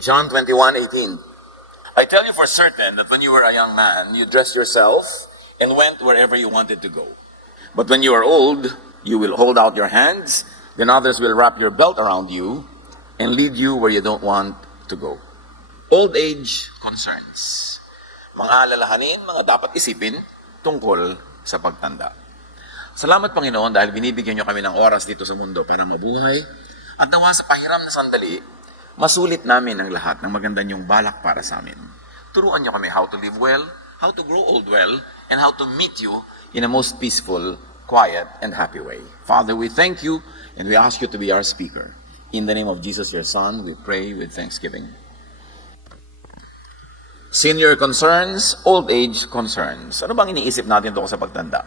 John 21:18. I tell you for certain that when you were a young man, you dressed yourself and went wherever you wanted to go. But when you are old, you will hold out your hands, then others will wrap your belt around you and lead you where you don't want to go. Old age concerns. Mga alalahanin, mga dapat isipin tungkol sa pagtanda. Salamat Panginoon dahil binibigyan niyo kami ng oras dito sa mundo para mabuhay at nawa sa pahiram na sandali, masulit namin ang lahat ng maganda niyong balak para sa amin. Turuan niyo kami how to live well, how to grow old well, and how to meet you in a most peaceful, quiet, and happy way. Father, we thank you and we ask you to be our speaker. In the name of Jesus, your Son, we pray with thanksgiving. Senior concerns, old age concerns. Ano bang iniisip natin tungkol sa pagtanda?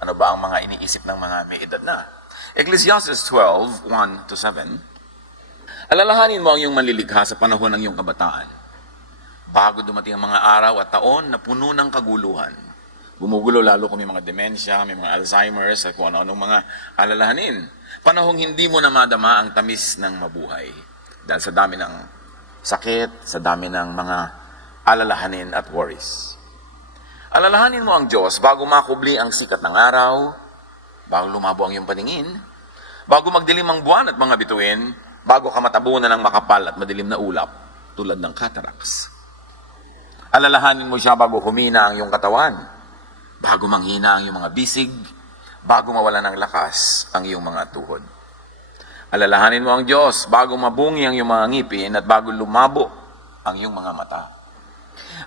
Ano ba ang mga iniisip ng mga may edad na? Ecclesiastes 12:1-7. Alalahanin mo ang iyong manlilikha sa panahon ng iyong kabataan. Bago dumating ang mga araw at taon na puno ng kaguluhan. Gumugulo lalo kung may mga demensya, may mga Alzheimer's, at kung ano-anong mga alalahanin. Panahong hindi mo na madama ang tamis ng mabuhay. Dahil sa dami ng sakit, sa dami ng mga alalahanin at worries. Alalahanin mo ang Diyos bago makubli ang sikat ng araw, bago lumabo ang iyong paningin, bago magdilim ang buwan at mga bituin, bago ka matabunan ng makapal at madilim na ulap tulad ng cataracts. Alalahanin mo siya bago humina ang iyong katawan, bago manghina ang iyong mga bisig, bago mawala ng lakas ang iyong mga tuhod. Alalahanin mo ang Diyos bago mabungi ang iyong mga ngipin at bago lumabo ang iyong mga mata.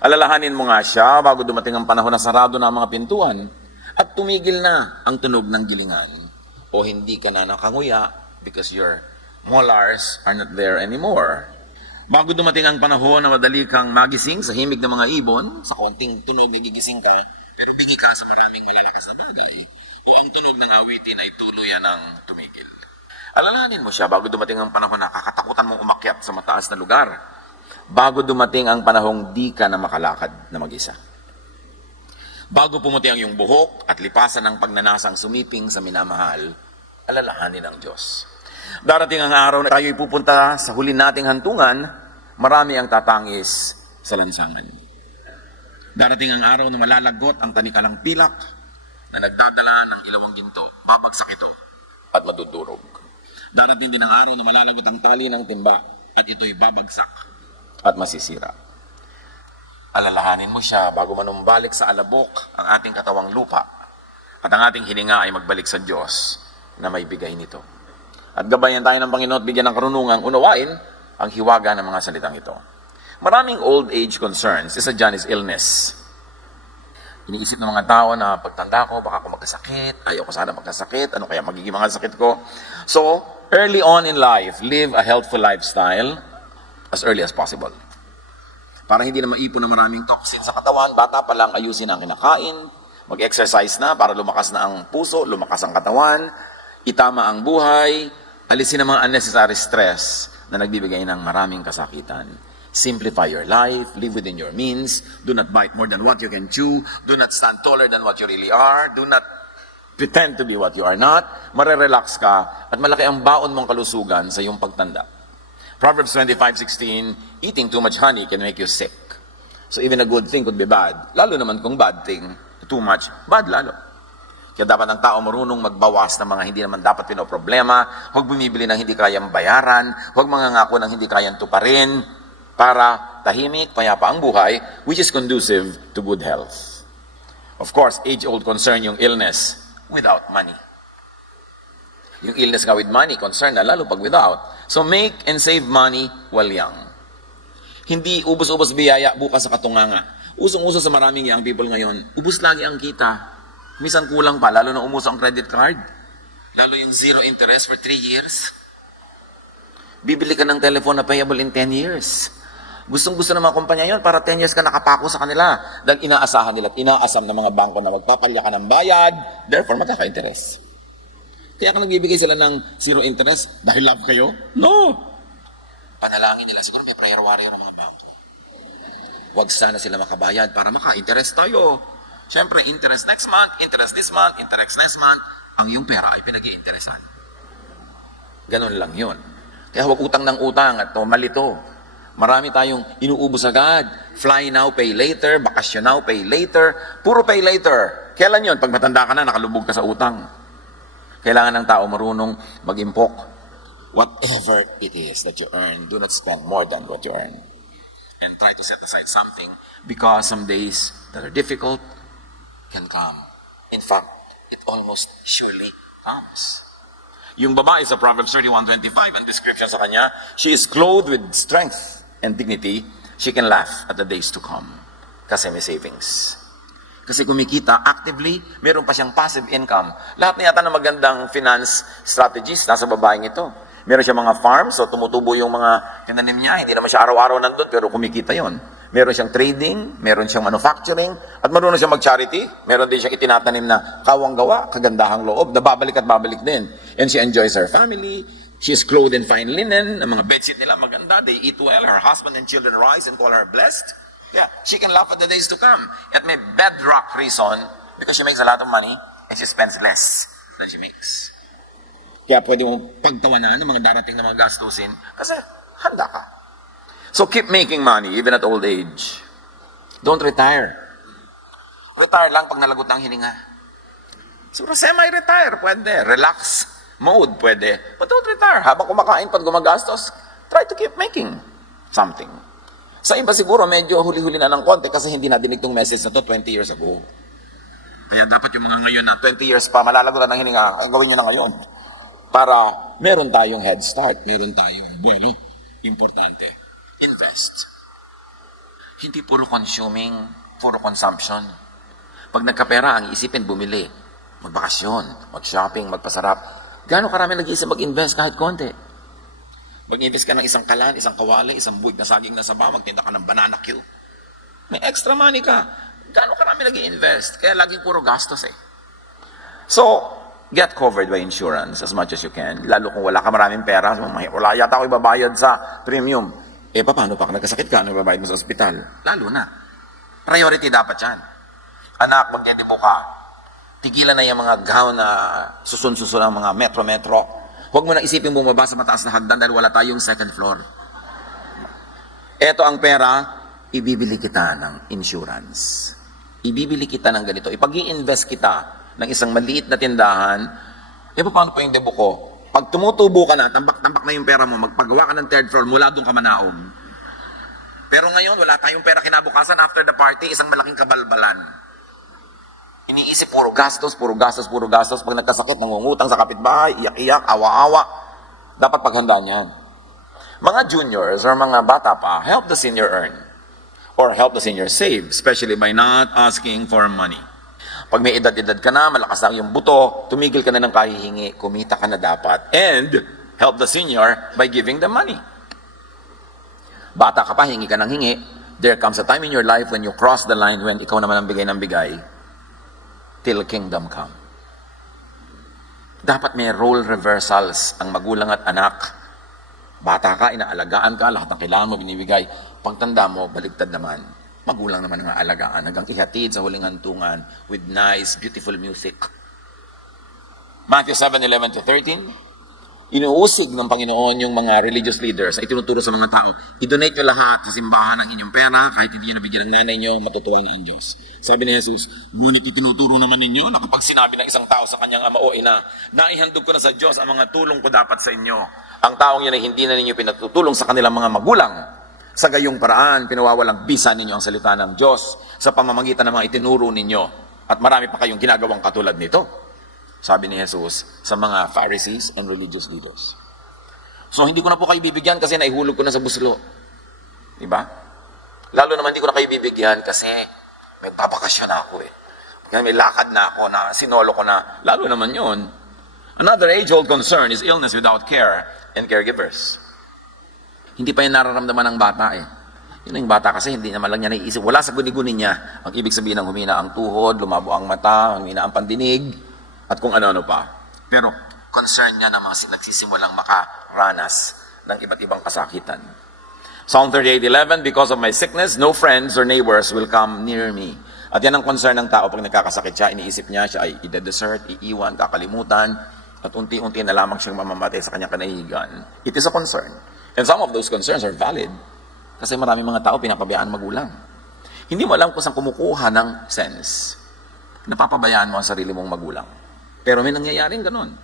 Alalahanin mo nga siya bago dumating ang panahon na sarado na ang mga pintuan at tumigil na ang tunog ng gilingan o hindi ka na nakanguya because your molars are not there anymore. Bago dumating ang panahon na madali kang magising sa himig ng mga ibon, sa konting tunog nagigising ka, pero bigi ka sa maraming malalakas na bagay, o ang tunog ng awitin ay tuluyan ng tumigil. Alalahanin mo siya bago dumating ang panahon na kakatakutan mong umakyat sa mataas na lugar, bago dumating ang panahong di ka na makalakad na mag-isa. Bago pumuti ang iyong buhok at lipasan ng pagnanasang sumiping sa minamahal, alalahanin ang Diyos. Darating ang araw na tayo'y pupunta sa huli nating hantungan, marami ang tatangis sa lansangan. Darating ang araw na malalagot ang tanikalang pilak na nagdadala ng ilawang ginto, babagsak ito at madudurog. Darating din ang araw na malalagot ang tali ng timba at ito'y babagsak at masisira. Alalahanin mo siya bago manumbalik sa alabok ang ating katawang lupa at ang ating hininga ay magbalik sa Diyos na may bigay nito. At gabayan tayo ng Panginoon at bigyan ng karunungang unawain ang hiwaga ng mga salitang ito. Maraming old age concerns. Isa dyan is illness. Iniisip ng mga tao na pagtanda ko, baka ako magkasakit, ayaw ko sana magkasakit, ano kaya magiging mga sakit ko? So, early on in life, live a healthful lifestyle as early as possible. Para hindi na maipon ng maraming toxin sa katawan, bata pa lang ayusin ang kinakain, mag-exercise na para lumakas na ang puso, lumakas ang katawan, itama ang buhay, alisin ang mga unnecessary stress na nagbibigay ng maraming kasakitan. Simplify your life, live within your means, do not bite more than what you can chew, do not stand taller than what you really are, do not pretend to be what you are not, marerelax ka, at malaki ang baon mong kalusugan sa iyong pagtanda. Proverbs 25:16, eating too much honey can make you sick. So even a good thing could be bad. Lalo naman kung bad thing, too much, bad lalo. Kaya dapat ang tao marunong magbawas ng mga hindi naman dapat pinoproblema, huwag bumibili ng hindi kayang bayaran, huwag mangangako ng hindi kayang tuparin, para tahimik, payapa ang buhay, which is conducive to good health. Of course, age-old concern yung illness without money. Yung illness nga with money, concern na lalo pag without. So make and save money while young. Hindi ubos-ubos biyaya bukas sa katunganga. Usong-uso sa maraming young people ngayon, ubos lagi ang kita. Minsan kulang pa, lalo na umuso ang credit card. Lalo yung zero interest for 3 years. Bibili ka ng telephone na payable in 10 years. Gustong-gusto ng mga kumpanya yon para 10 years ka nakapako sa kanila. Dahil inaasahan nila at inaasam ng mga bangko na magpapalya ka ng bayad, therefore magkaka-interest. Kaya ka nagbibigay sila ng zero interest dahil love kayo? No! Panalangin nila, siguro may prayer warrior ng mga bangko. Huwag sana sila makabayad para maka-interest tayo. Siyempre, interest next month, interest this month, interest next month, ang iyong pera ay pinag-i-interesan. Ganon lang yun. Kaya huwag utang ng utang at malito. Marami tayong inuubos agad. Fly now, pay later. Bakasyon now, pay later. Puro pay later. Kailan yun? Pag matanda ka na, nakalubog ka sa utang. Kailangan ng tao marunong mag-impok. Whatever it is that you earn, do not spend more than what you earn. And try to set aside something because some days that are difficult can come. In fact, it almost surely comes. Yung babae sa Proverbs 31:25, ang description sa kanya, she is clothed with strength and dignity. She can laugh at the days to come. Kasi may savings. Kasi kumikita actively, meron pa siyang passive income. Lahat na yata ng magandang finance strategies nasa babaeng ito. Meron siya mga farms, so tumutubo yung mga tinanim niya. Hindi naman siya araw-araw nandun, pero kumikita yon. Meron siyang trading, meron siyang manufacturing, at marunong siyang mag-charity. Meron din siyang itinatanim na kawang-gawa, kagandahang loob, na babalik at babalik din. And she enjoys her family. She is clothed in fine linen. Ang mga bedsheet nila maganda. They eat well. Her husband and children rise and call her blessed. Yeah, she can laugh at the days to come. At may bedrock reason, because she makes a lot of money, and she spends less than she makes. Kaya pwede mong pagtawanan ng mga darating na mga gastusin, kasi handa ka. So keep making money, even at old age. Don't retire. Retire lang pag nalagot ang hininga. So semi-retire, pwede. Relax mode, pwede. But don't retire. Habang kumakain, pag gumagastos, try to keep making something. Sa iba siguro, medyo huli-huli na ng konti kasi hindi nadinig tong message na to 20 years ago. Kaya dapat yung mga ngayon na 20 years pa, malalagot na ng hininga, gawin nyo na ngayon. Para meron tayong head start, meron tayong, bueno, importante. Invest. Hindi puro consuming, puro consumption. Pag nagkapera, ang isipin, bumili. Magbakasyon, mag-shopping, magpasarap. Gaano karami nag-iisip mag-invest kahit konti? Mag-invest ka ng isang kalan, isang kawali, isang buwig na saging na saba, magtinda ka ng banana queue. May extra money ka. Gaano karami nag-i-invest? Kaya laging puro gastos eh. So, get covered by insurance as much as you can. Lalo kung wala ka maraming pera, wala yata ako ibabayad sa premium. Eh, paano pa? Nagkasakit ka, ano ibabayad mo sa ospital? Lalo na. Priority dapat yan. Anak, magdedibo ka. Tigilan na yung mga gown na susun-susun ang mga metro-metro. Huwag mo na isipin bumaba sa mataas na hagdan dahil wala tayong second floor. Ito ang pera, ibibili kita ng insurance. Ibibili kita ng ganito. Ipag-i-invest kita ng isang maliit na tindahan. Paano pa yung debo ko? Pag tumutubo ka na, tambak-tambak na yung pera mo, magpagawa ka ng third floor, mula doon ka manaom. Pero ngayon, wala tayong pera kinabukasan. After the party, isang malaking kabalbalan. Iniisip, puro gastos, puro gastos, puro gastos. Pag nagkasakit, nangungutang sa kapitbahay, iyak-iyak, awa-awa. Dapat paghandaan yan. Mga juniors or mga bata pa, help the senior earn. Or help the senior save, especially by not asking for money. Pag may edad-edad ka na, malakas na yung buto, tumigil ka na ng kahihingi, kumita ka na dapat. And help the senior by giving them money. Bata ka pa, hingi ka ng hingi. There comes a time in your life when you cross the line when ikaw naman ang bigay ng bigay. Till kingdom come. Dapat may role reversals ang magulang at anak. Bata ka, inaalagaan ka, lahat ng kailangan mo binibigay. Pagtanda mo, baligtad naman. Magulang naman ang aalagaan hanggang ihatid sa huling hantungan with nice, beautiful music. Matthew 7:11-13. Inuusig ng Panginoon yung mga religious leaders ay tinuturo sa mga tao, i-donate nyo lahat sa simbahan ng inyong pera, kahit hindi nyo nabigyan ng nanay nyo, matutuwa na ang Diyos. Sabi ni Jesus, ngunit itinuturo naman ninyo na kapag sinabi ng isang tao sa kanyang ama o ina, naihandog ko na sa Diyos ang mga tulong ko dapat sa inyo. Ang taong yun ay hindi na ninyo pinatutulong sa kanilang mga magulang. Sa gayong paraan, pinawawalang bisa ninyo ang salita ng Diyos sa pamamagitan ng mga itinuro ninyo. At marami pa kayong ginagawang katulad nito. Sabi ni Jesus sa mga Pharisees and religious leaders. So hindi ko na po kayo bibigyan kasi naihulog ko na sa buslo. Diba? Lalo naman hindi ko na kayo bibigyan kasi may papakasyon ako eh. Kaya may lakad na ako na sinolo ko na. Lalo naman yun. Another age-old concern is illness without care and caregivers. Hindi pa yan nararamdaman ng bata eh. Yun yung bata kasi hindi naman lang niya naiisip. Wala sa guni-guni niya. Ang ibig sabihin ng humina ang tuhod, lumabo ang mata, humina ang pandinig, at kung ano-ano pa. Pero concern niya na mga nagsisimulang makaranas ng iba't ibang kasakitan. Psalm 38:11, because of my sickness, no friends or neighbors will come near me. At yan ang concern ng tao pag nagkakasakit siya, iniisip niya, siya ay ide-desert, iiwan, kakalimutan, at unti-unti na lamang siyang mamamatay sa kanyang kanahigan. It is a concern. And some of those concerns are valid. Kasi maraming mga tao pinapabayaan ng magulang. Hindi mo alam kung saan kumukuha ng sense. Napapabayaan mo ang sarili mong magulang. Pero may nangyayaring ganun.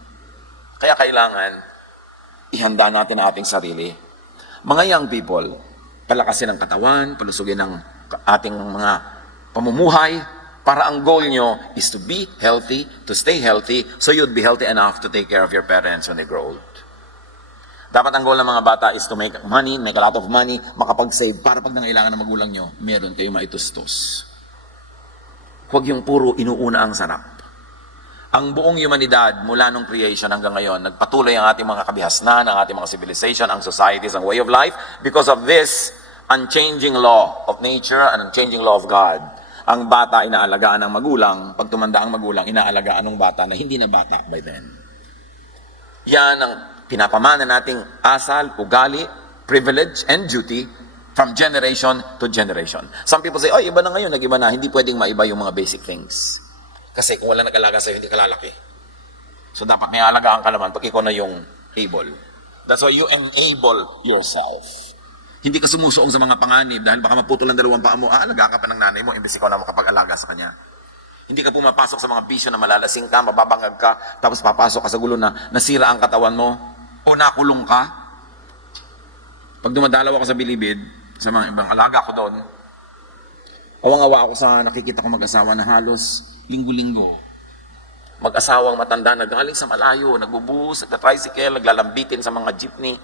Kaya kailangan ihanda natin ang ating sarili. Mga young people, palakasin ang katawan, palusugin ang ating mga pamumuhay, para ang goal nyo is to be healthy, to stay healthy, so you'd be healthy enough to take care of your parents when they grow old. Dapat ang goal ng mga bata is to make money, make a lot of money, makapag-save, para pag nangailangan ng magulang nyo, meron kayo maitustos. Huwag yung puro inuuna ang sarap. Ang buong humanidad, mula nung creation hanggang ngayon, nagpatuloy ang ating mga kabihasnan, ang ating mga civilization, ang societies, ang way of life, because of this unchanging law of nature and unchanging law of God. Ang bata inaalagaan ng magulang, pag tumanda ang magulang, inaalagaan ng bata na hindi na bata by then. Yan ang pinapamana nating asal, ugali, privilege, and duty from generation to generation. Some people say, iba na ngayon, nag-iba na. Hindi pwedeng maiba yung mga basic things. Kasi kung wala nag-alaga sa'yo, hindi ka lalaki. So dapat may alagaan ka naman pag ikaw na yung able. That's why you enable yourself. Hindi ka sumusuong sa mga panganib dahil baka maputol ang dalawang paa mo, aalagaan ka pa ng nanay mo, imbes ikaw na makapag-alaga sa kanya. Hindi ka pumapasok sa mga bisyo na malalasing ka, mababangag ka, tapos papasok ka sa gulo na nasira ang katawan mo, o nakulong ka. Pag dumadalaw ako sa Bilibid, sa mga ibang alaga ko doon, awang-awa ako sa nakikita ko mag-asawa na halos linggo-linggo. Mag-asawang matanda na galing sa malayo, nagbubuhos, nagta-tricycle, naglalambitin sa mga jeepney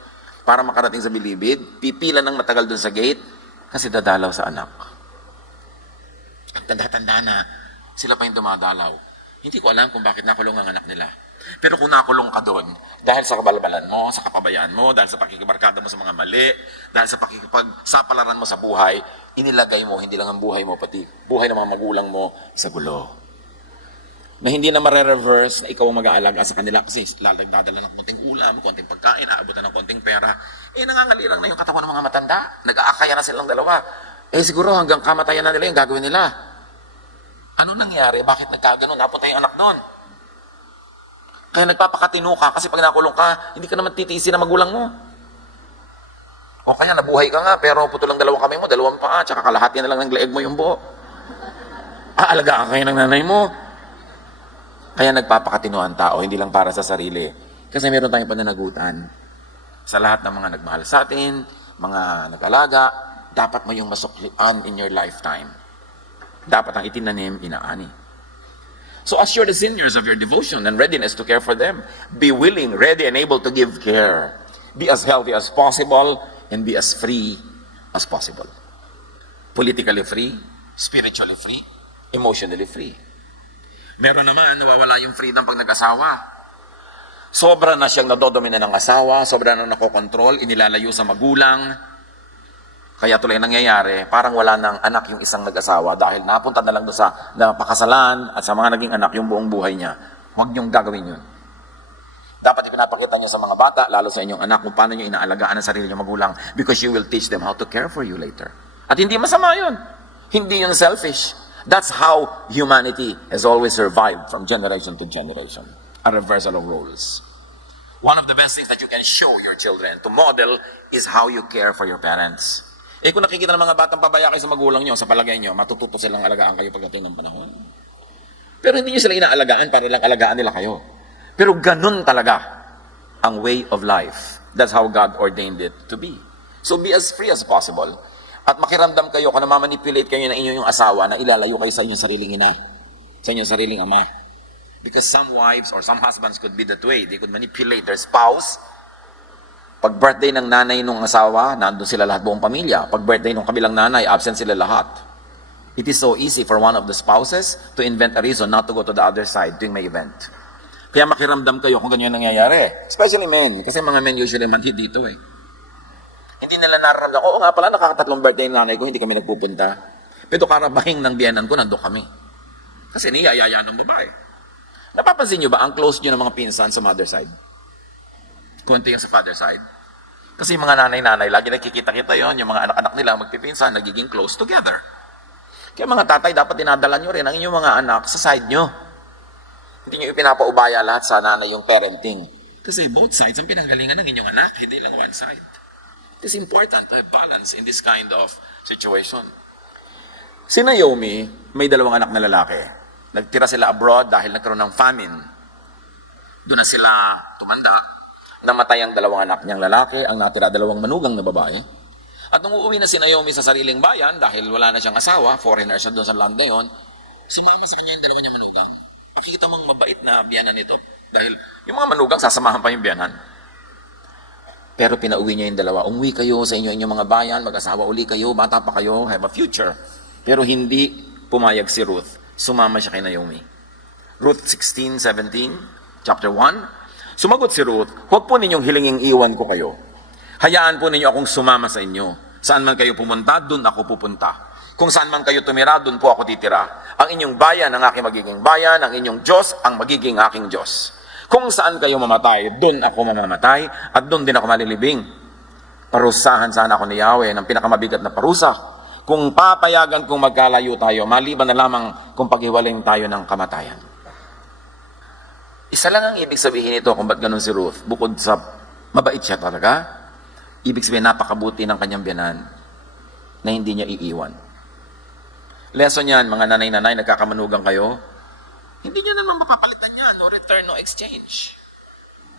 para makarating sa Bilibid, pipila ng matagal doon sa gate kasi dadalaw sa anak. Tanda-tanda na, sila pa yung dumadalaw. Hindi ko alam kung bakit nakulong ang anak nila. Pero kung nakulong ka doon, dahil sa kabalbalan mo, sa kapabayaan mo, dahil sa pakikibarkada mo sa mga mali, dahil sa pakikipagsapalaran mo sa buhay, inilagay mo, hindi lang ang buhay mo, pati buhay ng mga magulang mo sa gulo. Na hindi na mare-reverse na ikaw ang mag-aalaga sa kanila kasi dadala ng konting ulam, konting pagkain, aabutan ng konting pera. Nangangalirang na yung katawan ng mga matanda. Nag-aakaya na silang dalawa. Siguro hanggang kamatayan na nila yung gagawin nila. Ano nangyari? Bakit nagkaganon? Napunta yung anak doon. Kaya nagpapakatino ka kasi pag nakulong ka, hindi ka naman titiisin na magulang mo. O kaya nabuhay ka nga, pero puto lang dalawang kamay mo, dalawang paa, tsaka kalahati na lang ng leeg mo yung buo. Aalagaan kayo ng nanay mo. Kaya nagpapakatino ang tao, hindi lang para sa sarili. Kasi meron tayong pananagutan. Sa lahat ng mga nagmahal sa atin, mga nag-alaga, dapat mo yung masuklian in your lifetime. Dapat ang itinanim, inaani. So assure the seniors of your devotion and readiness to care for them. Be willing, ready, and able to give care. Be as healthy as possible and be as free as possible. Politically free, spiritually free, emotionally free. Meron naman, nawawala yung freedom pag nag-asawa. Sobra na siyang nadodomina ng asawa, sobra na nakokontrol, inilalayo sa magulang. Kaya tuloy nangyayari, parang wala ng anak yung isang nag-asawa dahil napunta na lang doon sa napakasalan at sa mga naging anak yung buong buhay niya. Huwag niyong gagawin yun. Dapat ipinapakita niyo sa mga bata, lalo sa inyong anak, kung paano niyo inaalagaan ang sarili niyong magulang because you will teach them how to care for you later. At hindi masama yun. Hindi yun selfish. That's how humanity has always survived from generation to generation. A reversal of roles. One of the best things that you can show your children to model is how you care for your parents. Kung nakikita ng mga batang pabaya kayo sa magulang nyo, sa palagay nyo, matututo silang alagaan kayo pagdating ng panahon. Pero hindi nyo sila inaalagaan para lang alagaan nila kayo. Pero ganun talaga ang way of life. That's how God ordained it to be. So be as free as possible. At makiramdam kayo kung namamanipulate kayo ng inyong asawa na ilalayo kayo sa inyong sariling ina, sa inyong sariling ama. Because some wives or some husbands could be that way. They could manipulate their spouse. Pag birthday ng nanay nung asawa, nandun sila lahat, buong pamilya. Pag birthday ng kabilang nanay, absent sila lahat. It is so easy for one of the spouses to invent a reason not to go to the other side tuwing may event. Kaya makiramdam kayo kung ganyan nangyayari. Especially men, kasi mga men usually manhid dito eh. Hindi nila nararamdaman, oo nga pala, nakakatatlong birthday ng nanay ko, hindi kami nagpupunta. Pero karabahing ng biyanan ko, nandun kami. Kasi niyayaya ng babae. Napapansin nyo ba ang close nyo ng mga pinsan sa mother side? Kunti yung sa father side. Kasi yung mga nanay-nanay, lagi nakikita-kita yon, yung mga anak-anak nila magpipinsan, nagiging close together. Kaya mga tatay, dapat dinadala nyo rin ang inyong mga anak sa side nyo. Hindi nyo ipinapaubaya lahat sa nanay yung parenting. Kasi both sides ang pinanggalingan ng inyong anak, hindi lang one side. It is important to have balance in this kind of situation. Si Naomi, may dalawang anak na lalaki. Nagtira sila abroad dahil nagkaroon ng famine. Doon na sila tumanda. Namatay ang dalawang anak niyang lalaki, ang natira dalawang manugang na babae. At nung uuwi na si Naomi sa sariling bayan, dahil wala na siyang asawa, foreigner siya doon sa land na yun, sumama sa kanya yung dalawa niyang manugang. Pakikita mong mabait na biyanan nito. Dahil yung mga manugang, sasamahan pa yung biyanan. Pero pinauwi niya yung dalawa. Umuwi kayo sa inyong mga bayan, mag-asawa uli kayo, bata pa kayo, have a future. Pero hindi pumayag si Ruth. Sumama siya kay Naomi. Ruth 16:17, chapter 1. Sumagot si Ruth, huwag po ninyong hilinging iwan ko kayo. Hayaan po ninyo akong sumama sa inyo. Saan man kayo pumunta, doon ako pupunta. Kung saan man kayo tumira, doon po ako titira. Ang inyong bayan, ang aking magiging bayan. Ang inyong Diyos, ang magiging aking Diyos. Kung saan kayo mamatay, doon ako mamamatay. At doon din ako malilibing. Parusahan sana ako ni Yahweh ng pinakamabigat na parusa. Kung papayagan kung magkalayo tayo, maliban na lamang kung paghiwalayin tayo ng kamatayan. Isa lang ang ibig sabihin nito kung ba't ganun si Ruth. Bukod sa mabait siya talaga, ibig sabihin napakabuti ng kanyang biyanan na hindi niya iiwan. Lesson yan, mga nanay-nanay, nagkakamanugang kayo, hindi niya naman mapapalitan yan, no return, no exchange.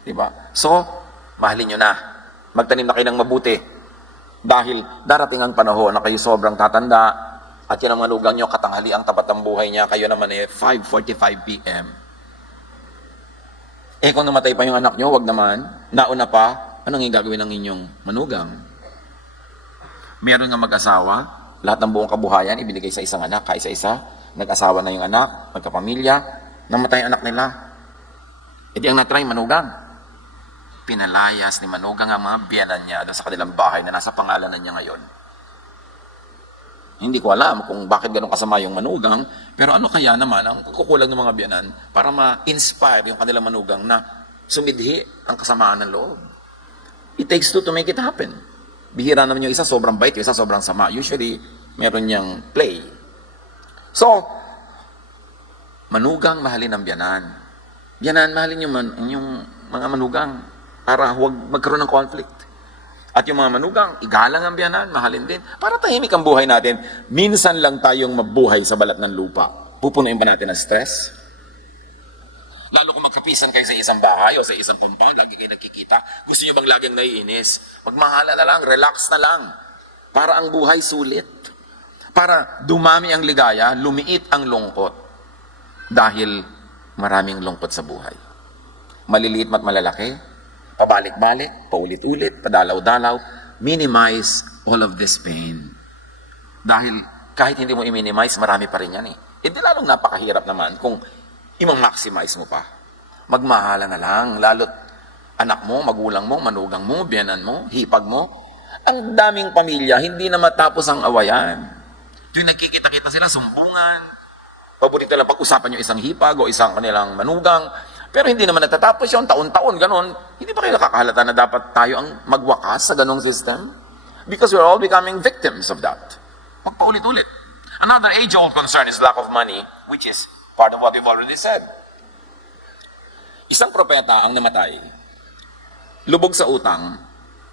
Diba? So, mahalin nyo na. Magtanim na kayo ng mabuti. Dahil darating ang panahon na kayo sobrang tatanda at yun ang manugang nyo, katanghali ang tapat ng buhay niya, kayo naman 5:45 p.m. Kung namatay pa yung anak nyo, wag naman, nauna pa, anong yung gagawin ng inyong manugang? Meron nga mag-asawa, lahat ng buong kabuhayan, ibinigay sa isang anak, kaisa-isa, nag-asawa na yung anak, magkapamilya, namatay ang anak nila. E di ang natry, manugang. Pinalayas ni manugang ang mga biyanan niya doon sa kanilang bahay na nasa pangalanan niya ngayon. Hindi ko alam kung bakit ganun kasama yung manugang, pero ano kaya naman ang kukulang ng mga biyanan para ma-inspire yung kanilang manugang na sumidhi ang kasamaan ng loob. It takes two to make it happen. Bihira naman yung isa sobrang bait, yung isa sobrang sama. Usually, meron niyang play. So, manugang mahalin ang biyanan. Biyanan mahalin yung mga manugang para huwag magkaroon ng conflict. At yung mga manugang, igalang ang biyanan, mahalin din. Para tahimik ang buhay natin. Minsan lang tayong mabuhay sa balat ng lupa. Pupunuin ba natin ng stress? Lalo kung magkapisan kayo sa isang bahay o sa isang compound, lagi kayo nagkikita. Gusto nyo bang laging naiinis? Magmahala na lang, relax na lang. Para ang buhay sulit. Para dumami ang ligaya, lumiit ang lungkot. Dahil maraming lungkot sa buhay. Maliliit mat malalaki, pabalik-balik, paulit-ulit, padalaw-dalaw, minimize all of this pain. Dahil kahit hindi mo i-minimize, marami pa rin yan eh. Hindi lalong napakahirap naman kung i-maximize mo pa. Magmahala na lang, lalo't anak mo, magulang mo, manugang mo, biyanan mo, hipag mo. Ang daming pamilya, hindi na matapos ang awayan. Tuwing nagkikita-kita sila, sumbungan, paborito lang pag-usapan yung isang hipag o isang kanilang manugang, pero hindi naman natatapos yung taon-taon, ganon. Hindi ba kayo nakakalata na dapat tayo ang magwakas sa ganong system? Because we're all becoming victims of that. Magpaulit-ulit. Another age-old concern is lack of money, which is part of what we've already said. Isang propeta ang namatay. Lubog sa utang.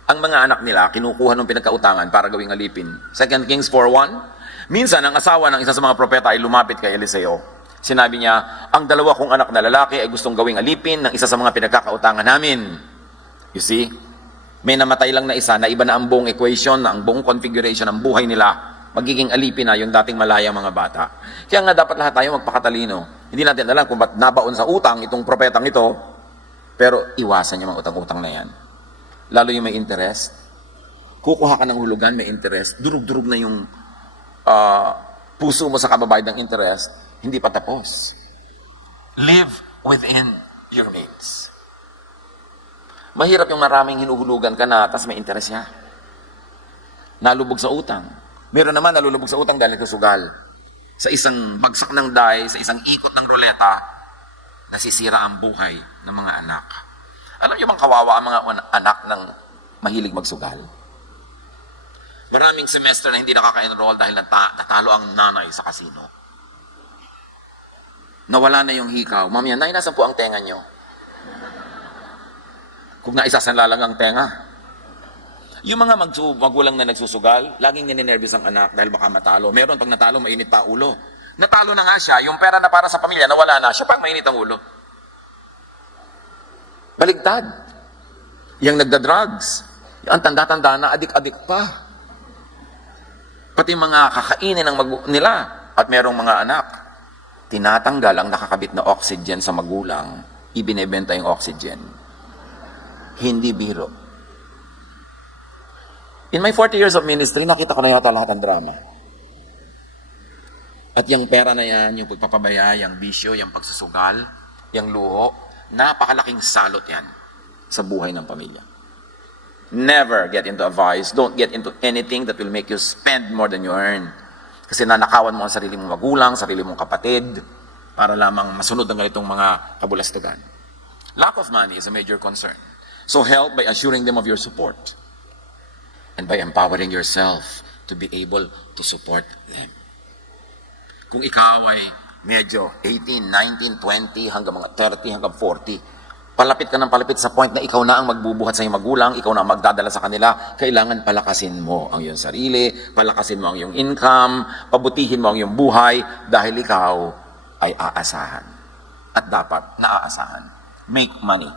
Ang mga anak nila, kinukuha ng pinagkautangan para gawing alipin. 2 Kings 4:1. Minsan, ang asawa ng isa sa mga propeta ay lumapit kay Eliseo. Sinabi niya, ang dalawa kong anak na lalaki ay gustong gawing alipin ng isa sa mga pinagkakautangan namin. You see, may namatay lang na isa na iba na ang buong equation, na ang buong configuration ng buhay nila. Magiging alipin na yung dating malayang mga bata. Kaya nga dapat lahat tayo magpakatalino. Hindi natin alam kung ba't nabaon sa utang itong propetang ito, pero iwasan yung mga utang-utang na yan. Lalo yung may interest. Kukuha ka ng hulugan, may interest. Durug-durug na yung puso mo sa kababayad ng interest, hindi pa tapos. Live within your means. Mahirap yung maraming hinuhulugan ka na, tas may interest niya. Nalubog sa utang. Meron naman nalulubog sa utang dahil sugal. Sa isang bagsak ng die, sa isang ikot ng ruleta, nasisira ang buhay ng mga anak. Alam niyo bang kawawa ang mga anak ng mahilig magsugal? Maraming semester na hindi nakaka-enroll dahil natalo ang nanay sa kasino. Nawala na yung hikaw. Ma'am yan, nasan po ang tenga nyo? Kung naisasanla lang ang tenga. Yung mga magulang na nagsusugal, laging ninenervyos ang anak dahil baka matalo. Meron pag natalo, mainit pa ulo. Natalo na nga siya, yung pera na para sa pamilya, nawala na, siya pang mainit ang ulo. Baligtad. Yung nagda-drugs, ang tanda-tanda na, adik-adik pa. Pati mga kakainin ng nila at merong mga anak, tinatanggal ang nakakabit na oxygen sa magulang, ibinebenta yung oxygen. Hindi biro. In my 40 years of ministry, nakita ko na yata lahat ng drama. At yung pera na yan, yung pagpapabaya, yung bisyo, yung pagsusugal, yung luho, napakalaking salot yan sa buhay ng pamilya. Never get into a vice. Don't get into anything that will make you spend more than you earn. Kasi nanakawan mo ang sarili mong magulang, sarili mong kapatid, para lamang masunod ang ganitong mga kabulastugan. Lack of money is a major concern. So help by assuring them of your support. And by empowering yourself to be able to support them. Kung ikaw ay medyo 18, 19, 20, hanggang mga 30, hanggang 40, palapit ka ng palapit sa point na ikaw na ang magbubuhat sa iyong magulang, ikaw na ang magdadala sa kanila, kailangan palakasin mo ang iyong sarili, palakasin mo ang iyong income, pabutihin mo ang iyong buhay, dahil ikaw ay aasahan. At dapat naaasahan. Make money.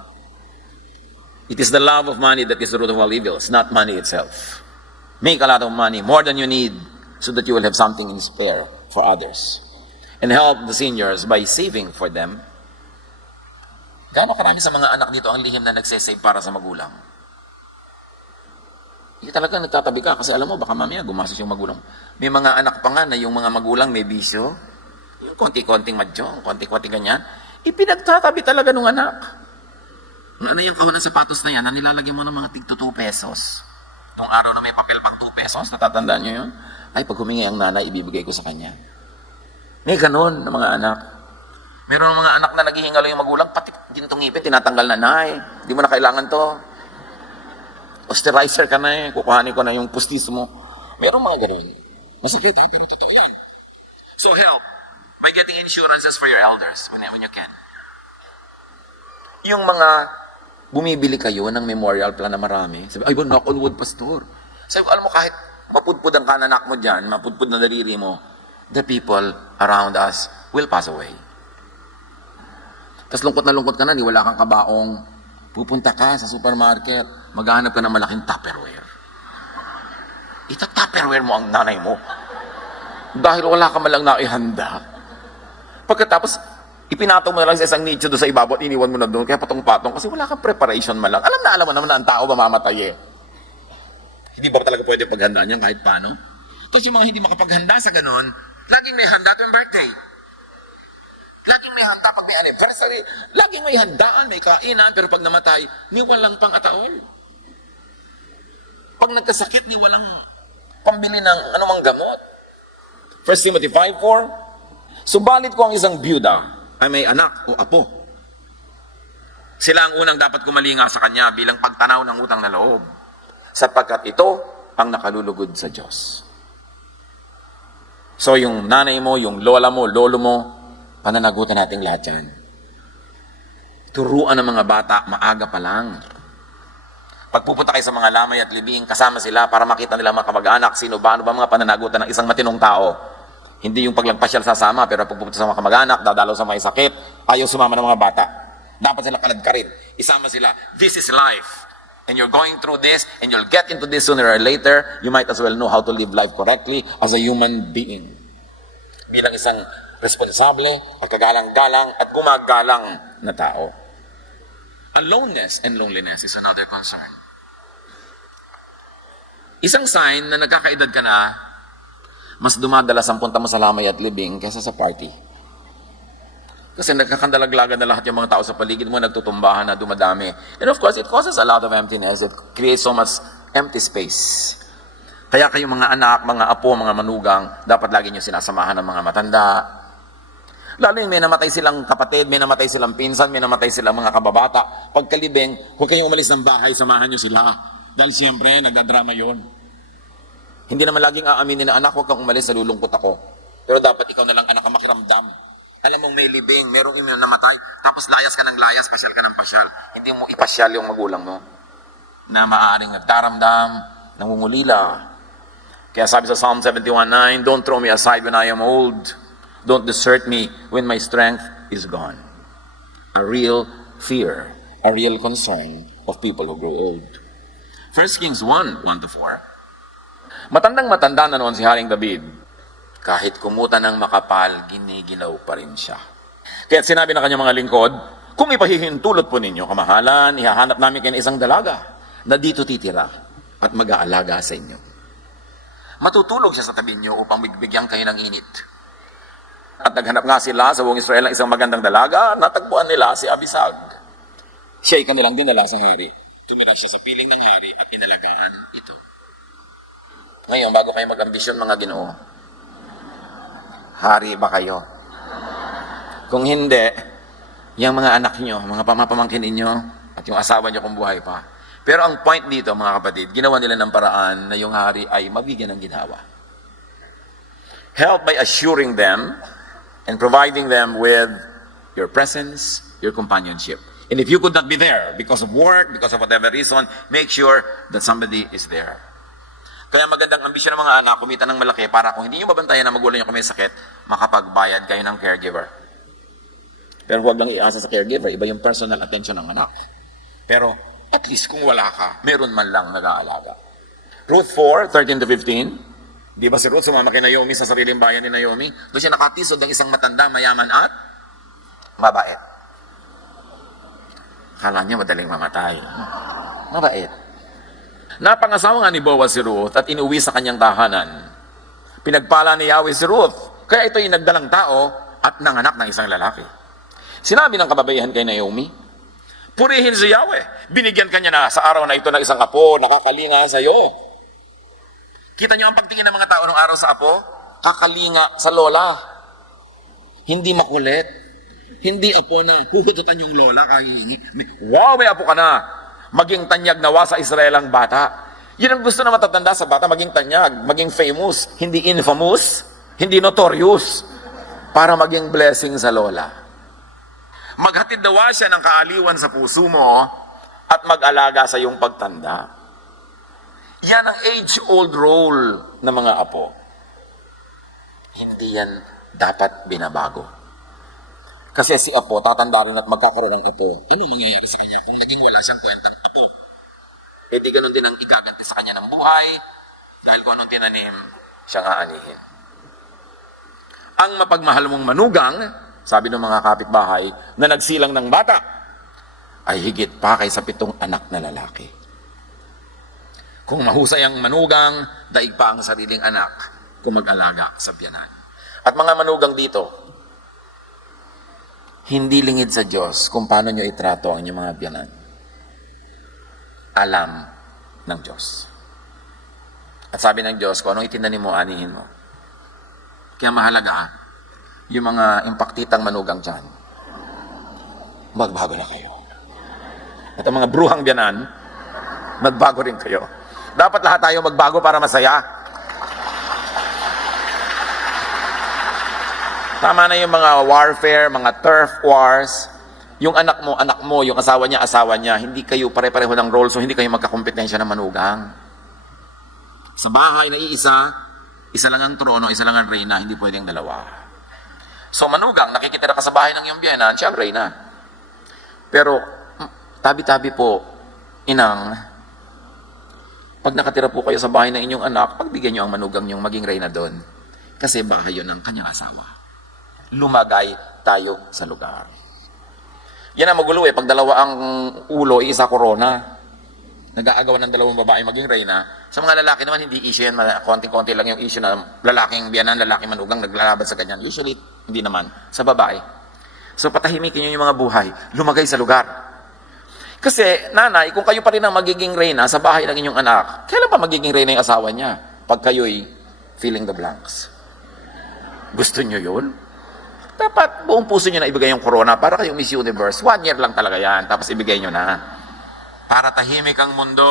It is the love of money that is the root of all evils, not money itself. Make a lot of money, more than you need, so that you will have something in spare for others. And help the seniors by saving for them. Gaano karami sa mga anak dito ang lihim na nagsesave para sa magulang? Hindi talaga nagtatabi ka kasi alam mo, baka mamaya gumastos yung magulang. May mga anak pa nga na yung mga magulang may bisyo, yung konti-konting madyo, konti-konting ganyan, ipinagtatabi talaga ng anak. Ano yung kahon ng sapatos na yan na nilalagyan mo ng mga tig 2 pesos? Nung araw na may papel pag 2 pesos, natatandaan nyo yun? Ay, pag humingi ang nanay, ibibigay ko sa kanya. May ganun ng mga anak. Meron mga anak na naghihingalo yung magulang, pati gintong ngipin, tinatanggal na, nay. Hindi mo na kailangan to. Osterizer ka na kukuhanin ko na yung pustis mo. Meron mga ganun. Masakit ha, pero totoo yan. So help by getting insurances for your elders when you can. Yung mga bumibili kayo ng memorial plan na marami. Sabi, ay, knock on wood, pastor. Sabi, alam mo, kahit mapudpud ang kananak mo dyan, mapudpud na daliri mo, the people around us will pass away. Tapos lungkot ka na, di wala kang kabaong, pupunta ka sa supermarket, maghahanap ka ng malaking Tupperware. Ita-Tupperware mo ang nanay mo. Dahil wala ka malang naihanda. Pagkatapos, ipinatong mo na lang sa isang nicho doon sa ibabaw at iniwan mo na doon, kaya patong-patong, kasi wala kang preparation man lang. Alam mo naman na ang tao mamamatay eh. Hindi ba talaga pwede paghandaan yan kahit paano? Tapos yung mga hindi makapaghanda sa ganon, laging may handa tuwing birthday. Laging may handa pag may anniversary. Laging may handaan, may kainan, pero pag namatay, ni walang pang-ataol. Pag nagkasakit, ni walang pambili ng anumang gamot. 1 Timothy 5:4, subalit ko ang isang byuda ay may anak o apo. Sila ang unang dapat kumalinga sa kanya bilang pagtanaw ng utang na loob, sapagkat ito ang nakalulugod sa Diyos. So yung nanay mo, yung lola mo, lolo mo, pananagutan natin lahat yan. Turuan ng mga bata maaga pa lang. Pagpupunta kayo sa mga lamay at libing, kasama sila para makita nila mga kamag-anak, sino ba, ano ba mga pananagutan ng isang matinong tao. Hindi yung paglagpasyal sasama, pero pagpupunta sa mga kamag-anak, dadalaw sa may sakit, ayaw sumama ng mga bata. Dapat sila kalad ka rin. Isama sila. This is life. And you're going through this, and you'll get into this sooner or later. You might as well know how to live life correctly as a human being. Bilang isang responsable at kagalang-galang at gumagalang na tao. Aloneness and loneliness is another concern. Isang sign na nagkakaedad ka na, mas dumadalas ang punta mo sa lamay at libing kaysa sa party. Kasi nagkakandalaglagan na lahat yung mga tao sa paligid mo, nagtutumbahan na, dumadami. And of course, it causes a lot of emptiness. It creates so much empty space. Kaya kayong mga anak, mga apo, mga manugang, dapat lagi nyo sinasamahan ng mga matanda. Lalo yung may namatay silang kapatid, may namatay silang pinsan, may namatay silang mga kababata. Pagkalibing, huwag kayong umalis ng bahay, samahan nyo sila. Dahil siyempre, nagdadrama yon. Hindi naman laging aaminin na, anak, huwag kang umalis, nalulungkot ako. Pero dapat ikaw na lang, anak, ang makiramdam. Alam mong may libing, merong ina namatay, tapos layas ka ng pasyal ka ng pasyal. Hindi mo ipasyal yung magulang mo na maaaring nagdaramdam, nangungulila. Kaya sabi sa Psalm 71:9, don't throw me aside when I am old. Don't desert me when my strength is gone. A real fear, a real concern of people who grow old. 1 Kings 1:1-4. Matandang-matanda na noon si Haring David. Kahit kumuta ng makapal, giniginaw pa rin siya. Kaya sinabi ng kanyang mga lingkod, kung ipahihintulot po ninyo kamahalan, ihahanap namin kayo ng isang dalaga na dito titira at mag-aalaga sa inyo. Matutulog siya sa tabi niyo upang bigyan kayo ng init. At naghanap nga sila sa buong Israel ng isang magandang dalaga, natagpuan nila si Abisag. Siya'y kanilang dinala sa hari. Tumira siya sa piling ng hari at inalagaan ito. Ngayon, bago kayo mag-ambisyon mga Ginoo, hari ba kayo? Kung hindi, yung mga anak niyo, mga pamangkin ninyo, at yung asawa niyo kung buhay pa. Pero ang point dito, mga kapatid, ginawa nila ng paraan na yung hari ay mabigyan ng ginhawa. Help by assuring them and providing them with your presence, your companionship. And if you could not be there because of work, because of whatever reason, make sure that somebody is there. Kaya magandang ambisyon ng mga anak, kumita ng malaki para kung hindi nyo babantayan na magulang nyo kung may sakit, makapagbayad kayo ng caregiver. Pero huwag lang iasa sa caregiver, iba yung personal attention ng anak. Pero at least kung wala ka, meron man lang nag-aalaga. Ruth 4:13-15. Di ba si Ruth sumama kay Naomi sa sariling bayan ni Naomi? Doon siya nakatisod ng isang matanda, mayaman at mabait. Kala niya madaling mamatay. Mabait. Napangasawa nga ni Boaz si Ruth at inuwi sa kanyang tahanan. Pinagpala ni Yahweh si Ruth, kaya ito'y nagdalang tao at nanganak ng isang lalaki. Sinabi ng kababaihan kay Naomi, purihin si Yahweh. Binigyan kanya na sa araw na ito ng isang apo, nakakalinga sa iyo. Kita niyo ang pagtingin ng mga tao ng araw sa apo? Kakalinga sa lola. Hindi makulit. Hindi apo na huhudutan yung lola. Wow, may apo ka na. Maging tanyag nawa sa Israel ang bata. Yun ang gusto na matatanda sa bata, maging tanyag, maging famous, hindi infamous, hindi notorious, para maging blessing sa lola. Maghatid nawa siya ng kaaliwan sa puso mo at mag-alaga sa iyong pagtanda. Yan ang age-old role ng mga apo. Hindi yan dapat binabago. Kasi si apo, tatanda rin at magkakaroon ng apo. Ano mangyayari sa kanya kung naging wala siyang kwentang apo? E di ganun din ang igaganti sa kanya ng buhay dahil kung anong tinanim, siyang aanihin. Ang mapagmahal mong manugang, sabi ng mga kapitbahay, na nagsilang ng bata, ay higit pa kaysa 7 anak na lalaki. Kung mahusay ang manugang, daig pa ang sariling anak kung mag-alaga sa biyanan. At mga manugang dito, hindi lingid sa Diyos kung paano nyo itrato ang inyong mga biyanan. Alam ng Diyos. At sabi ng Diyos, kung anong itinanim mo, anihin mo. Kaya mahalaga, yung mga impaktitang manugang dyan, magbago na kayo. At ang mga bruhang biyanan, magbago rin kayo. Dapat lahat tayo magbago para masaya. Tama na yung mga warfare, mga turf wars. Yung anak mo, yung asawa niya, hindi kayo pare-pareho ng role, so hindi kayo magkakompetensya ng manugang. Sa bahay na isa lang ang trono, isa lang ang reyna, hindi pwedeng dalawa. So manugang, nakikitira ka sa bahay ng iyong biyanan, siya ang reyna. Pero, tabi-tabi po, inang, pag nakatira po kayo sa bahay ng inyong anak, pagbigyan niyo ang manugang niyong maging reyna doon. Kasi bahay yun ng kanyang asawa. Lumagay tayo sa lugar. Yan ang magulo pag dalawa ang ulo, isa korona. Nag-aagawan ng dalawang babae maging reyna. Sa mga lalaki naman, hindi issue yan. Konting-konti lang yung issue na lalaking biyanan, lalaking manugang, naglalaban sa ganyan. Usually, hindi naman. Sa babae. So, patahimikin nyo yung mga buhay. Lumagay sa lugar. Kasi, nanay, kung kayo pa rin ang magiging reyna sa bahay ng inyong anak, kailan pa magiging reyna yung asawa niya? Pag kayo'y filling the blanks. Gusto nyo yun? Dapat buong puso nyo na ibigay yung corona para kayong Miss Universe. 1 year lang talaga yan. Tapos ibigay nyo na. Para tahimik ang mundo.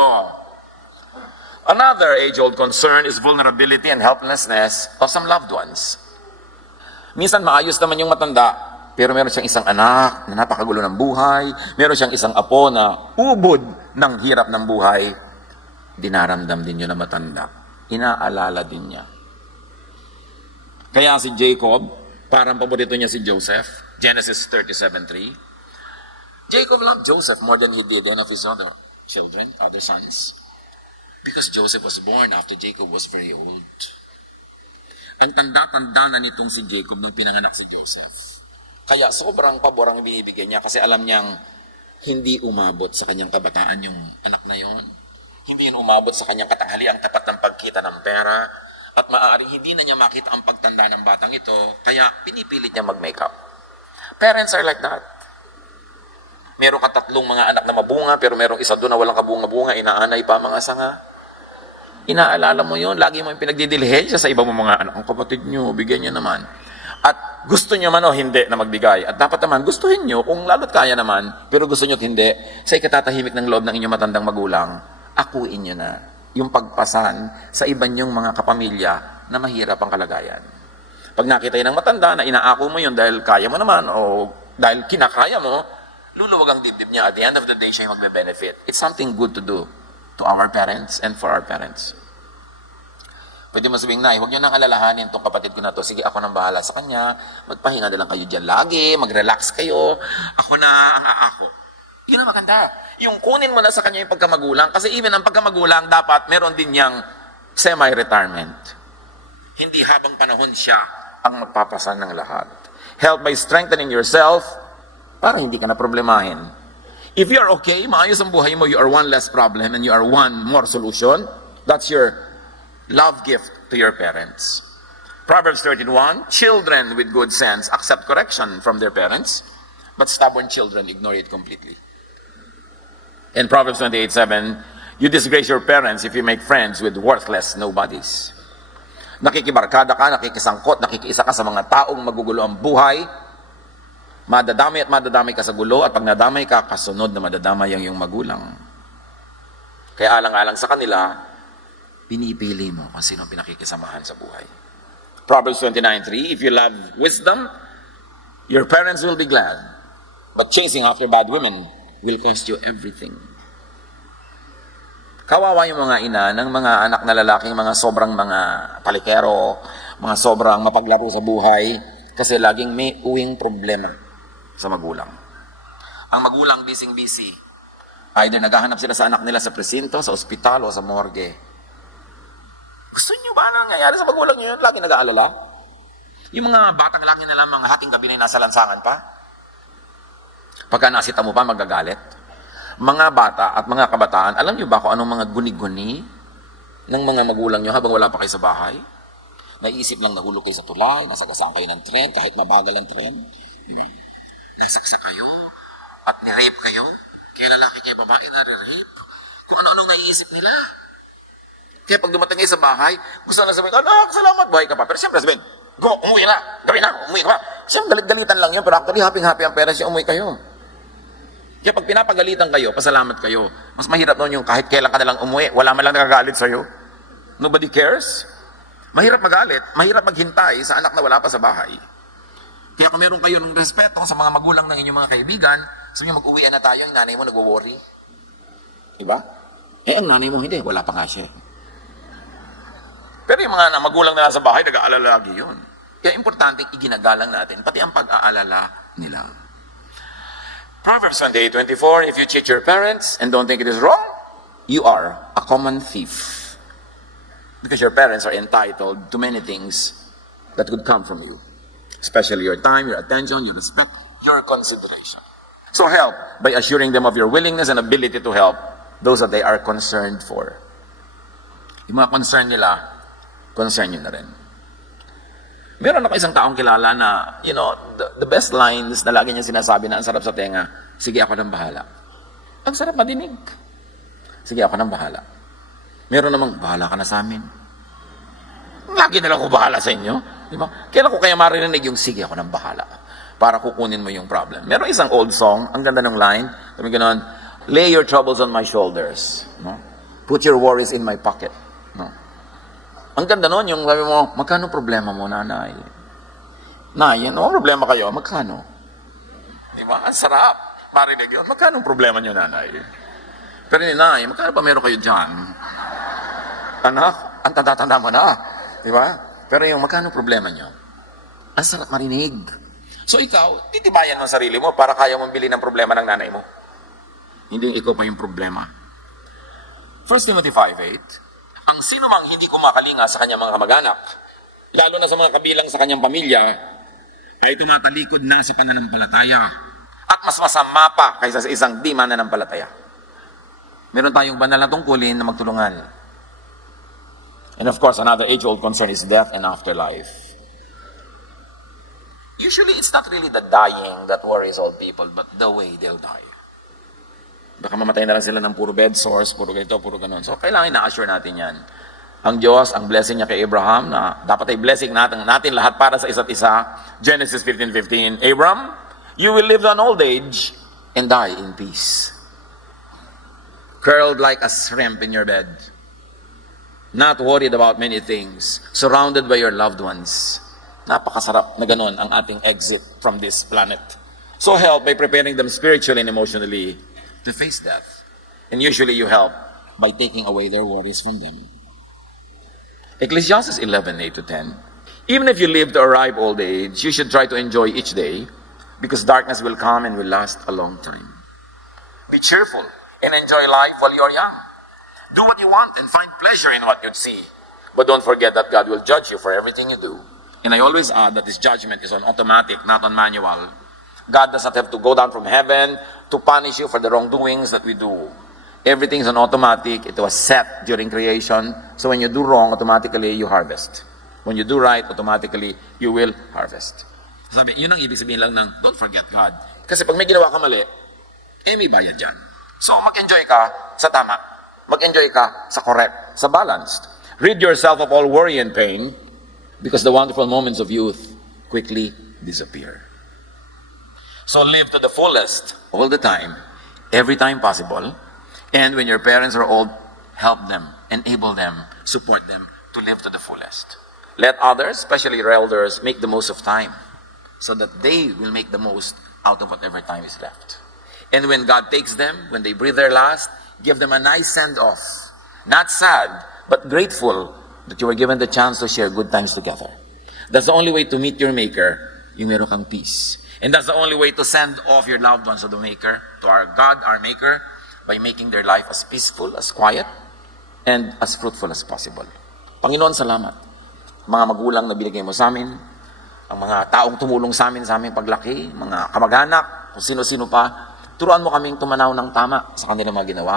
Another age-old concern is vulnerability and helplessness of some loved ones. Minsan maayos naman yung matanda, pero meron siyang isang anak na napakagulo ng buhay, meron siyang isang apo na ubod ng hirap ng buhay. dinaramdam din yun na matanda. Inaalala din niya. Kaya si Jacob, parang paborito niya si Joseph. Genesis 37:3. Jacob loved Joseph more than he did any of his other children, other sons. Because Joseph was born after Jacob was very old. Ang tanda-tanda na nitong si Jacob nung pinanganak si Joseph. Kaya sobrang pabor ang binibigyan niya kasi alam niyang hindi umabot sa kanyang kabataan yung anak na yon. Hindi yun umabot sa kanyang katanghaliang tapat ng pagkita ng pera at maaaring hindi na niya makita ang pagtanda ng batang ito kaya pinipilit niya mag-makeup. Parents are like that. Meron ka 3 mga anak na mabunga pero merong isa doon na walang kabunga-bunga, inaanay pa mga sanga. Inaalala mo yun, lagi mo yung pinagdidilihensya sa ibang mga anak. Ang kapatid nyo, bigyan nyo naman. At gusto nyo man o hindi na magbigay. At dapat naman, gustuhin nyo kung lalo't kaya naman, pero gusto nyo at hindi, sa ikatatahimik ng loob ng inyong matandang magulang, akuin nyo na yung pagpasan sa ibang nyong mga kapamilya na mahirap ang kalagayan. Pag nakita yun ng matanda na inaako mo yun dahil kaya mo naman o dahil kinakaya mo, luluwag ang dibdib niya. At the end of the day, siya yung magbe-benefit. It's something good to do to our parents and for our parents. Pwede mo sabing, Nay, huwag niyo nang alalahanin itong kapatid ko na to. Sige, ako nang bahala sa kanya. Magpahinga na lang kayo dyan lagi. Mag-relax kayo. Ako na ang aako. Yun ang maganda. Yung kunin mo na sa kanya yung pagkamagulang. Kasi even ang pagkamagulang, dapat meron din niyang semi-retirement. Hindi habang panahon siya ang magpapasan ng lahat. Help by strengthening yourself para hindi ka na problemahin. If you are okay, maayos ang buhay mo, you are one less problem and you are one more solution. That's your love gift to your parents. Proverbs 13:1, children with good sense accept correction from their parents, but stubborn children ignore it completely. In Proverbs 28:7, you disgrace your parents if you make friends with worthless nobodies. Nakikibarkada ka, nakikisangkot, nakikiisa ka sa mga taong magugulo ang buhay, madadamay at madadamay ka sa gulo, at pag nadamay ka, kasunod na madadamay ang iyong magulang. Kaya alang-alang sa kanila, pinipili mo kung sino pinakikisamahan sa buhay. Proverbs 29:3, if you love wisdom, your parents will be glad. But chasing after bad women will cost you everything. Kawawa yung mga ina ng mga anak na lalaking mga sobrang mga palikero, mga sobrang mapaglaro sa buhay, kasi laging may uwing problema sa magulang. Ang magulang busy-busy. Either naghahanap sila sa anak nila sa presinto, sa ospital, o sa morgue. Gusto nyo ba na nangyayari sa magulang nyo yun? Lagi nag-aalala? Yung mga batang lagi na lang mga hating gabi na nasa lansangan pa? Pagka nasita mo pa, magagalit? Mga bata at mga kabataan, alam nyo ba kung anong mga guni-guni ng mga magulang nyo habang wala pa kayo sa bahay? Naiisip lang nahulog kayo sa tulay, nasagasaan kayo ng tren, kahit mabagal ang tren. Nasagsa kayo at ni-rape kayo. Kaya lalaki kayo babae na rape. Kung ano-anong naiisip nila. Kaya pag dumating kayo sa bahay, gusto na sabihin, anak, salamat, buhay ka pa. Pero siyempre sabihin, go, umuwi na, gawin na, umuwi ka pa. Siyempre, galit-galitan lang yun, pero actually, happy-happy ang parents yung umuwi kayo. Kaya pag pinapagalitan kayo, pasalamat kayo. Mas mahirap nun yung kahit kailan ka nalang umuwi, wala man lang nakagalit sa'yo. Nobody cares. Mahirap magalit, mahirap maghintay sa anak na wala pa sa bahay. Kaya kung meron kayo ng respeto sa mga magulang ng inyong mga kaibigan, sabi nyo, mag-uwian na tayo, yung nanay mo nagwo-worry. Diba? Eh, ang nanay mo hindi, wala pa nga siya. Pero yung mga magulang na nasa bahay, nag-aalala lagi yun. Kaya importante, iginagalang natin, pati ang pag-aalala nila. Proverbs 28:24, if you cheat your parents and don't think it is wrong, you are a common thief. Because your parents are entitled to many things that could come from you. Especially your time, your attention, your respect, your consideration. So help by assuring them of your willingness and ability to help those that they are concerned for. Yung mga concern nila, concern nyo na rin. Meron ako isang taong kilala na, the best lines na lagi niya sinasabi na ang sarap sa tenga, sige ako nang bahala. Ang sarap madinig. Sige ako nang bahala. Meron namang, bahala ka na sa amin. Lagi na lang ako bahala sa inyo. Di ba? Kailan ko kaya marinig yung, sige ako nang bahala. Para kukunin mo yung problem. Meron isang old song, ang ganda ng line, sabi gano'n, lay your troubles on my shoulders. No? Put your worries in my pocket. No? Ang ganda nun, yung sabi mo, magkano problema mo, nanay? Nay, ano problema kayo? Magkano? Di ba? Ang sarap. Marinig yun. Magkano problema nyo, nanay? Pero ni nay, magkano pa meron kayo dyan? Anak, ang tanda-tanda mo na. Di ba? Pero yung magkano problema nyo? Ang sarap marinig. So ikaw, titibayan mo ang sarili mo para kaya mong bili ng problema ng nanay mo. Hindi ikaw pa yung problema. 1 Timothy 5:8, ang sino mang hindi kumakalinga sa kanyang mga kamag-anak, lalo na sa mga kabilang sa kanyang pamilya, ay tumatalikod na sa pananampalataya at mas masama pa kaysa sa isang di mananampalataya. Meron tayong banal na tungkulin na magtulungan. And of course, another age-old concern is death and afterlife. Usually, it's not really the dying that worries old people, but the way they'll die. Baka mamatay na lang sila ng puro bed sores, puro ganito, puro ganun. So, kailangan na-assure natin yan. Ang Diyos, ang blessing niya kay Abraham, na dapat ay blessing natin lahat para sa isa't isa. Genesis 15:15, Abram, you will live to an old age and die in peace. Curled like a shrimp in your bed. Not worried about many things. Surrounded by your loved ones. Napakasarap na ganun ang ating exit from this planet. So help by preparing them spiritually and emotionally to face death. And usually you help by taking away their worries from them. Ecclesiastes 11:8-10. Even if you live to a ripe old age, you should try to enjoy each day because darkness will come and will last a long time. Be cheerful and enjoy life while you're young. Do what you want and find pleasure in what you see. But don't forget that God will judge you for everything you do. And I always add that this judgment is on automatic, not on manual. God does not have to go down from heaven to punish you for the wrongdoings that we do. Everything is on automatic. It was set during creation. So when you do wrong, automatically you harvest. When you do right, automatically you will harvest. Sabi, yun ang ibig sabihin lang ng don't forget God. Kasi pag may ginawa ka mali, may bayad dyan. So mag-enjoy ka sa tama. Mag-enjoy ka sa correct, sa balanced. Rid yourself of all worry and pain because the wonderful moments of youth quickly disappear. So live to the fullest all the time, every time possible. And when your parents are old, help them, enable them, support them to live to the fullest. Let others, especially your elders, make the most of time so that they will make the most out of whatever time is left. And when God takes them, when they breathe their last, give them a nice send-off. Not sad, but grateful that you were given the chance to share good times together. That's the only way to meet your Maker, yung meron kang peace. And that's the only way to send off your loved ones to the Maker, to our God, our Maker, by making their life as peaceful, as quiet, and as fruitful as possible. Panginoon, salamat. Mga magulang na binigay mo sa amin, ang mga taong tumulong sa amin sa aming paglaki, mga kamag-anak, kung sino-sino pa, turuan mo kaming tumanaw ng tama sa kanilang mga ginawa,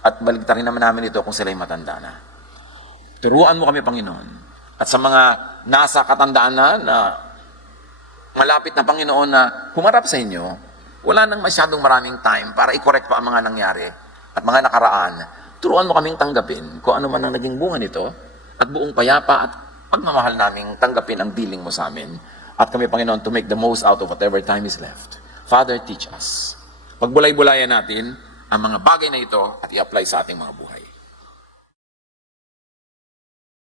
at baligtarin naman namin ito kung sila'y matanda na. Turuan mo kami, Panginoon. At sa mga nasa katandaan na malapit na Panginoon na humarap sa inyo, wala nang masyadong maraming time para i-correct pa ang mga nangyari at mga nakaraan. Turuan mo kaming tanggapin kung ano man ang naging bunga nito at buong payapa at pagmamahal naming tanggapin ang dealing mo sa amin. At kami, Panginoon, to make the most out of whatever time is left. Father, teach us. Pagbulay-bulayan natin ang mga bagay na ito at i-apply sa ating mga buhay.